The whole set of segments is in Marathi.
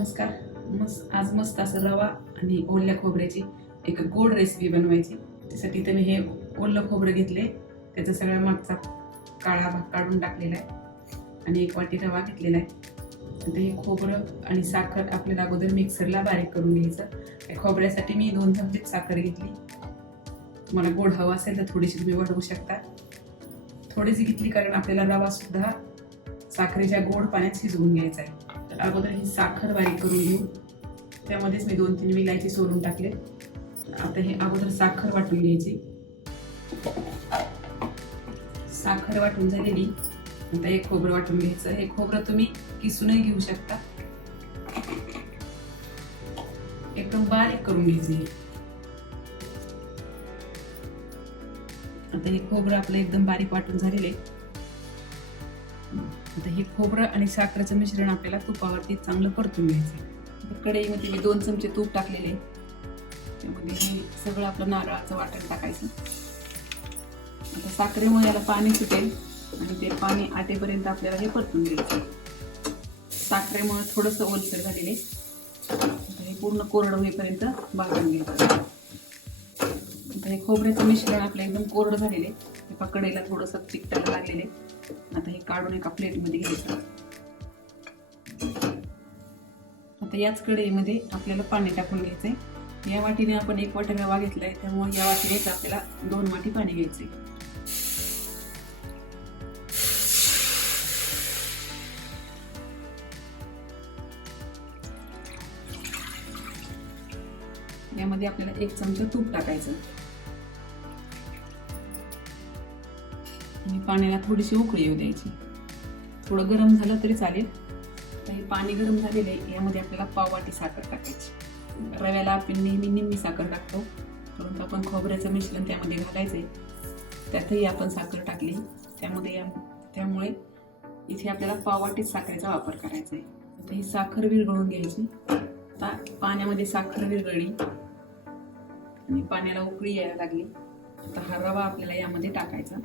नमस्कार. आज मस्त असं रवा आणि ओल्या खोबऱ्याची एक गोड रेसिपी बनवायची. त्यासाठी मी हे ओलं खोबरं घेतले, त्याचा सगळा मागचा काळा भाग काढून टाकलेला आहे आणि 1 वाटी रवा घेतलेला आहे. आता हे खोबरं आणि साखर आपल्याला अगोदर मिक्सरला बारीक करून घ्यायचं. त्या खोबऱ्यासाठी मी 2 चमचे साखर घेतली. तुम्हाला गोड हवा असेल तर थोडीशी तुम्ही वाढवू शकता. थोडीशी घेतली कारण आपल्याला रवा सुद्धा साखरेच्या गोड पाण्यात शिजवून घ्यायचा आहे. तर अगोदर ही साखर बारीक करून घेऊ. त्यामध्येच मी 2-3 विलायची सोलून टाकले. आता हे अगोदर साखर वाटून घ्यायची. साखर वाटून झालेली. आता हे खोबरं वाटून घ्यायचं. हे खोबरं तुम्ही किसूनही घेऊ शकता. एकदम बारीक करून घ्यायचं. आता हे खोबरं आपलं एकदम बारीक वाटून झालेले. आता हे खोबरं आणि साखरेचं मिश्रण आपल्याला तुपावरती चांगलं परतून घ्यायचं. कढईमध्ये मी 2 चमचे तूप टाकलेले. त्यामध्ये हे सगळं आपलं नारळाचं वाटण टाकायचं. आता साखरेमुळे याला पाणी सुटेल आणि ते पाणी आटेपर्यंत आपल्याला हे परतून घ्यायचं. साखरेमुळे थोडंसं ओलसर झालेले. आता हे पूर्ण कोरडं होईपर्यंत भाजून घ्यायचं. आता हे खोबऱ्याचं मिश्रण आपलं एकदम कोरडं झालेले. हे कढईला थोडंसं चिकटायला लागलेले. आता हे काढून एका प्लेटमध्ये घ्यायचं. आता याच कढईमध्ये आपल्याला पाणी टाकून घ्यायचंय. या वाटीने आपण 1 वाटी रवा घेतलाय, त्यामुळे या वाटीनेच आपल्याला 2 वाटी पाणी घ्यायचंय. यामध्ये आपल्याला 1 चमचा तूप टाकायचं आणि पाण्याला थोडीशी उकळी येऊ द्यायची. थोडं गरम झालं तरी चालेल. तर हे पाणी गरम झालेलं आहे. यामध्ये आपल्याला पाव वाटी साखर टाकायची. रव्याला आपण नेहमी निम्मी साखर टाकतो, परंतु आपण खोबऱ्याचं मिश्रण त्यामध्ये घालायचंय. त्यातही आपण साखर टाकली. त्यामुळे इथे आपल्याला पाव वाटी साखरेचा वापर करायचा आहे. आता ही साखर विरघळून घ्यायची. आता पाण्यामध्ये साखर विरघळली आणि पाण्याला उकळी यायला लागली. आता हा रवा आपल्याला यामध्ये टाकायचा.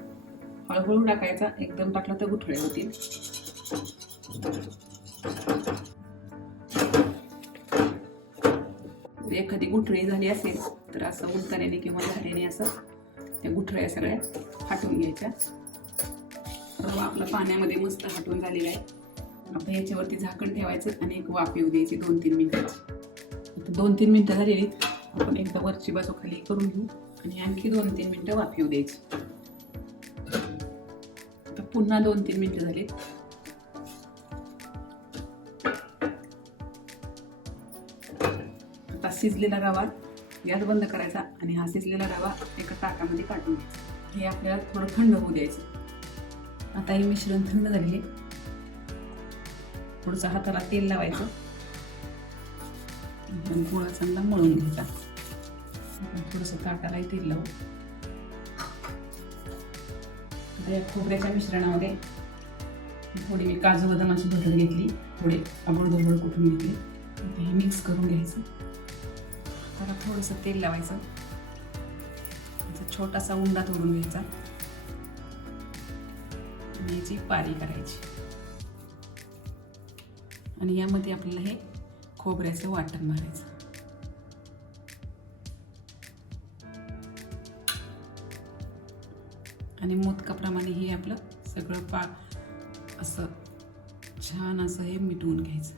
हळूहळू टाकायचा. एकदम टाकला तर गुठळे होतील. एखादी गुठळी झाली असेल तर असं उलताने किंवा झाल्याने असं त्या गुठळ्या सगळ्या हटवून घ्यायच्या. रवा आपला पाण्यामध्ये मस्त हटवून झालेला आहे. आता याच्यावरती झाकण ठेवायचं आणि एक वाफ येऊ द्यायची 2-3 मिनिटाची. आता 2-3 मिनिटं झालेली. आपण एकदा वरची बाजू खाली करून घेऊ आणि आणखी 2-3 मिनिटं वाफ येऊ द्यायची. आता पुन्हा 2-3 मिनिटं झाली. आता शिजलेला रवा गॅस बंद करायचा आणि हा शिजलेला रवा एका ताटामध्ये काढून घ्यायचा. हे आपल्याला थोडं थंड होऊ द्यायचं. आता हे मिश्रण थंड झालेले. थोडंसं हाताला तेल लावायचं. गोळा चांगला मळून घ्यायचा. थोडंसं ताटालाही तेल लावू. आता या खोबऱ्याच्या मिश्रणामध्ये थोडी मी काजू बदामाची भरड घेतली. थोडे आबडधोबड कुटून घेतली. आता हे मिक्स करून घ्यायचं. त्याला थोडंसं तेल लावायचं. छोटासा उंडा तोडून घ्यायचा आणि याची पारी करायची आणि यामध्ये आपल्याला हे खोबऱ्याचं वाटण भरायचं. आणि मोदकाप्रमाणे हे आपलं सगळं असं छान असं हे मिटवून घ्यायचं.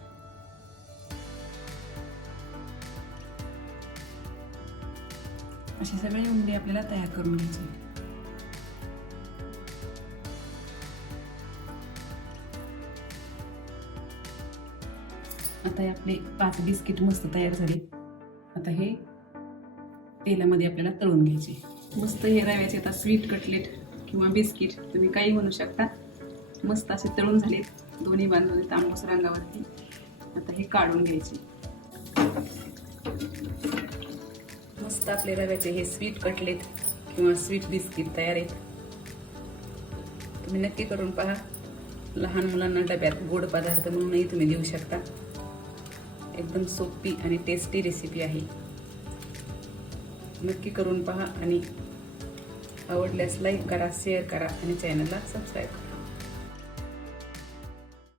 असे सगळे उंडे आपल्याला तयार करून घ्यायचे. आता आपले 5 बिस्किट मस्त तयार झाले. आता हे तेलामध्ये आपल्याला तळून घ्यायचे. मस्त हे रव्याचे आता स्वीट कटलेट किंवा बिस्किट तुम्ही काही म्हणू शकता. मस्त असे तळून झाले दोन्ही बाजूने तांबूस रंगावरती. आता हे काढून घ्यायचे. मस्त आपले रव्याचे हे स्वीट कटलेट किंवा स्वीट बिस्किट तयार आहेत. तुम्ही नक्की करून पहा. लहान मुलांना डब्यात गोड पदार्थ म्हणूनही तुम्ही देऊ शकता. एकदम सोपी आणि टेस्टी रेसिपी आहे. नक्की करून पहा आणि आवडल्यास लाईक करा, शेअर करा आणि चॅनलला सबस्क्राईब करा.